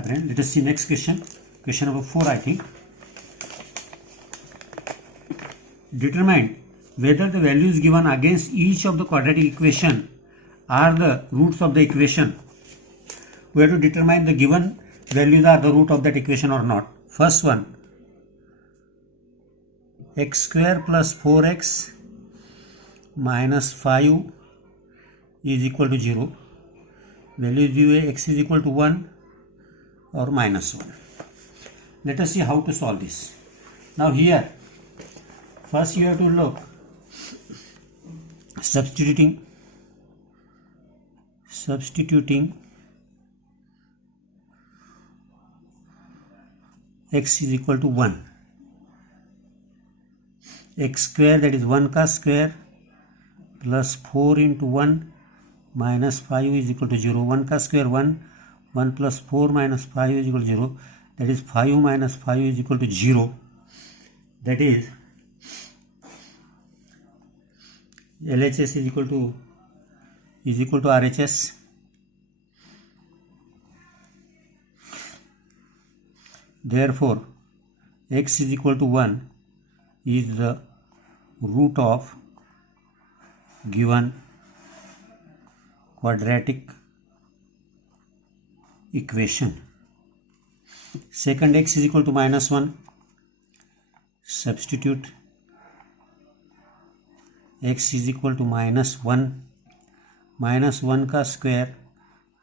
friend, let us see next question. Question number 4, I think. Determine whether the values given against each of the quadratic equation are the roots of the equation. We have to determine the given values are the root of that equation or not. First one, x square plus 4x minus 5 is equal to 0. Values given x is equal to 1 or minus 1. Let us see how to solve this. Now here, first you have to look substituting x is equal to 1. X square, that is 1 का square, plus 4 into 1 minus 5 is equal to 0. 1 का square 1, 1 plus 4 minus 5 is equal to 0. That is 5 minus 5 is equal to 0. That is LHS is equal to RHS. Therefore, x is equal to 1 is the root of given quadratic equation. Second, x is equal to minus 1. Substitute x is equal to minus 1. Minus 1 का square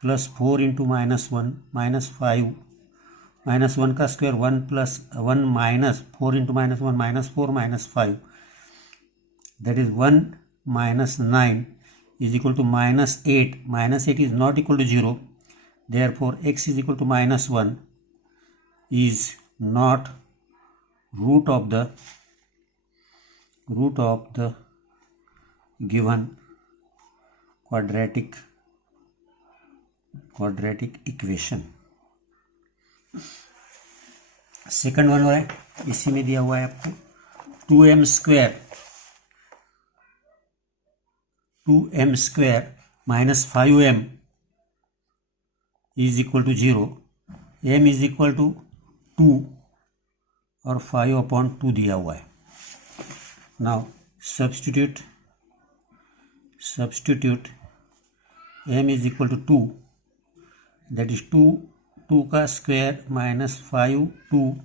plus 4 into minus 1 minus 5. Minus 1 का square 1 plus 1 minus 4 into minus 1 minus 4 minus 5. That is 1 minus 9 is equal to minus 8. Minus 8 is not equal to 0. Therefore, x is equal to minus 1 is not root of the given quadratic equation. Second one है, इसी में दिया हुआ है आपको 2m square minus 5m is equal to 0. m is equal to 2 और 5 upon 2 दिया हुआ है. Now substitute m is equal to 2. That is 2 का square minus 5 2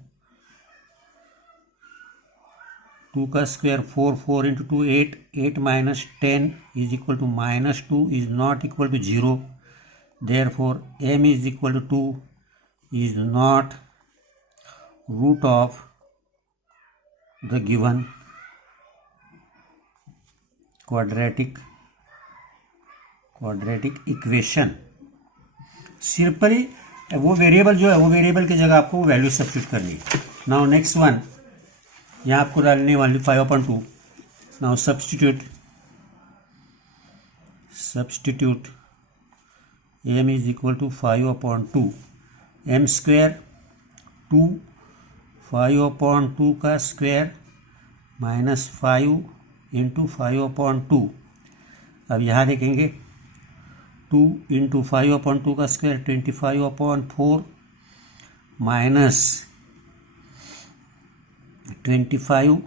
का square 4 into 2 8 minus 10 is equal to minus 2 is not equal to 0. Therefore, m is equal to 2 is not root of the given quadratic equation. Simply वो variable जो है वो variable की जगह आपको value substitute करनी है. नाउ नेक्स्ट वन, यहाँ आपको डालने वाली 5/2. Now substitute m is equal to 5/2. m square 2 5/2 का स्क्वायर minus 5 into 5/2. अब यहाँ देखेंगे 2 into 5/2 का square 25/4 minus 25/2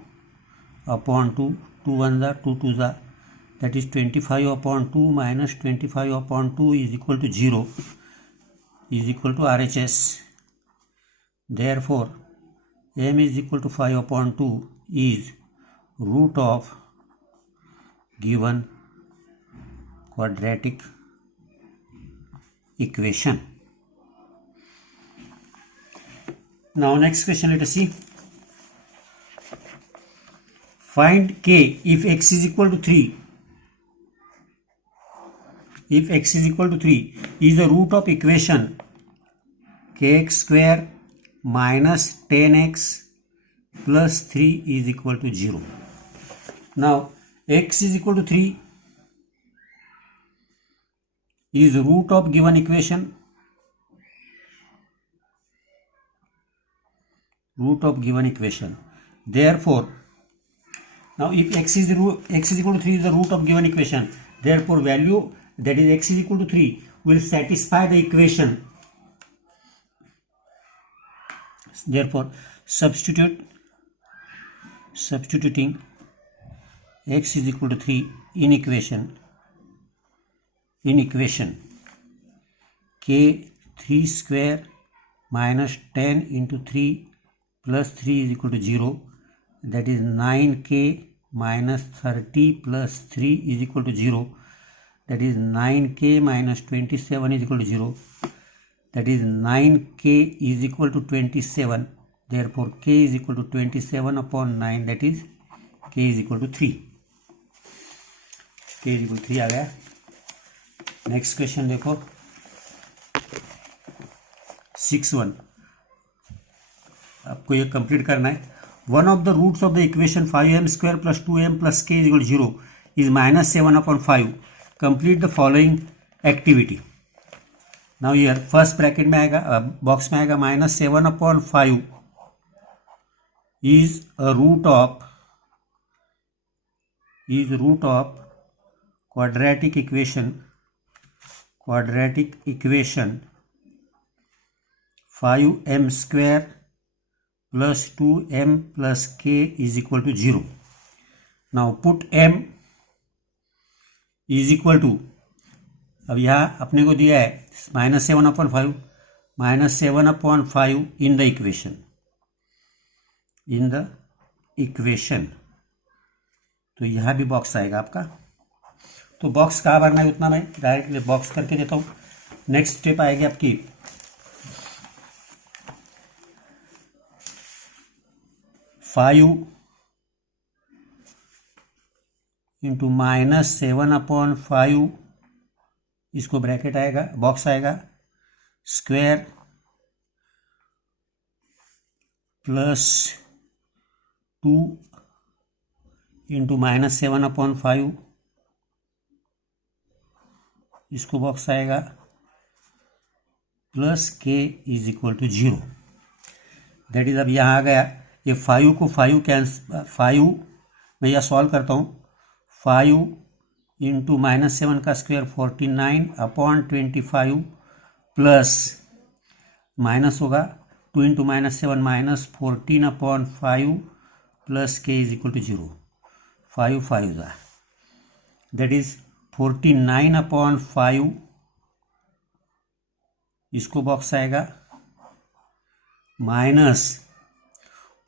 2 1 2 2 that is 25/2 minus 25/2 is equal to 0 is equal to RHS. Therefore, m is equal to 5/2 is root of given quadratic equation. Now next question, let us see. Find k if x is equal to 3. If x is equal to 3 is the root of equation kx square minus 10x plus 3 is equal to 0. Now x is equal to 3 is root of given equation. Therefore, now if x is equal to 3 is the root of given equation, therefore value that is x is equal to 3 will satisfy the equation Therefore, substituting x is equal to 3 in equation k 3 square minus 10 into 3 plus 3 is equal to 0. That is 9k minus 30 plus 3 is equal to 0. That is 9k minus 27 is equal to 0. That is 9k is equal to 27. Therefore, k is equal to 27 upon 9. That is k is equal to 3. k is equal to 3 आ गया. Next question देखो 6-1. आपको ये complete करना है. One of the roots of the equation 5m square plus 2m plus k is equal 0 is -7/5. Complete the following activity. Now here first bracket में आएगा, box में आएगा -7/5 is root of quadratic equation 5m square plus 2m plus k is equal to 0. Now put m is equal to, अब यहाँ अपने को दिया है -7/5 in the equation. तो यहाँ भी बॉक्स आएगा आपका. तो बॉक्स कहाँ भरना है उतना मैं डायरेक्टली बॉक्स करके देता हूँ. नेक्स्ट स्टेप आएगी आपकी 5 इंटू -7/5, इसको ब्रैकेट आएगा, बॉक्स आएगा, स्क्वायर प्लस 2 इंटू -7/5, इसको बॉक्स आएगा, plus k is equal to 0. That is, अब यहाँ आ गया ये 5 को 5 मैं यह सॉल्व करता हूँ. 5 इंटू -7 का स्क्वायर 49/25 प्लस माइनस होगा 2 into -7 -14/5 plus k is equal to 0. 5 ज़ा, दैट इज 49/5, इसको बॉक्स आएगा, minus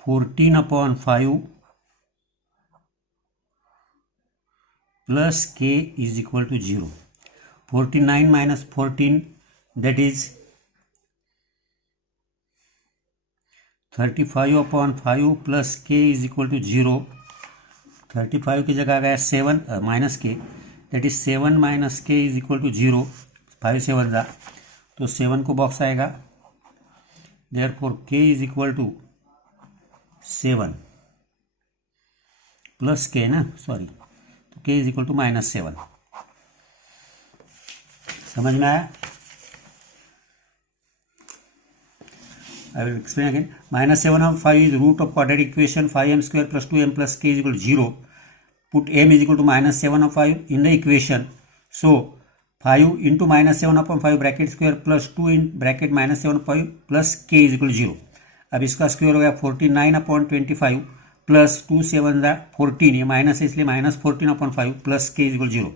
14/5 plus k is equal to 0. 49 minus 14, that is 35/5 plus k is equal to 0. 35 की जगह आ गया 7 minus k, that is 7 minus k is equal to 0. 5 7 जा, तो 7 को बॉक्स आएगा, therefore k is equal to 7 plus k ना, sorry, तो k इज इक्वल टू -7. समझ में आया? I will explain again. -7/5 is root of quadratic equation 5m square plus 2m plus k is equal to 0. Put m is equal to -7/5 in the equation. So 5 into -7/5 bracket square plus 2 in bracket -7/5 plus k is equal to 0. अब इसका square हो गया 49/25 plus 2 7 14, ये minus है इसलिए -14/5 plus k is equal 0.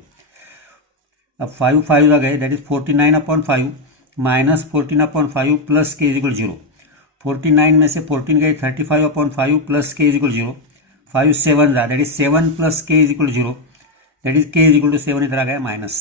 अब 5 आ गए, that is 49/5 minus 14/5 plus k is equal 0. 49 में से 14 गए, 35/5 plus k is equal 0. 5 7 that is 7 plus k is equal 0, that is k is equal to 7 इधर आ गया माइनस.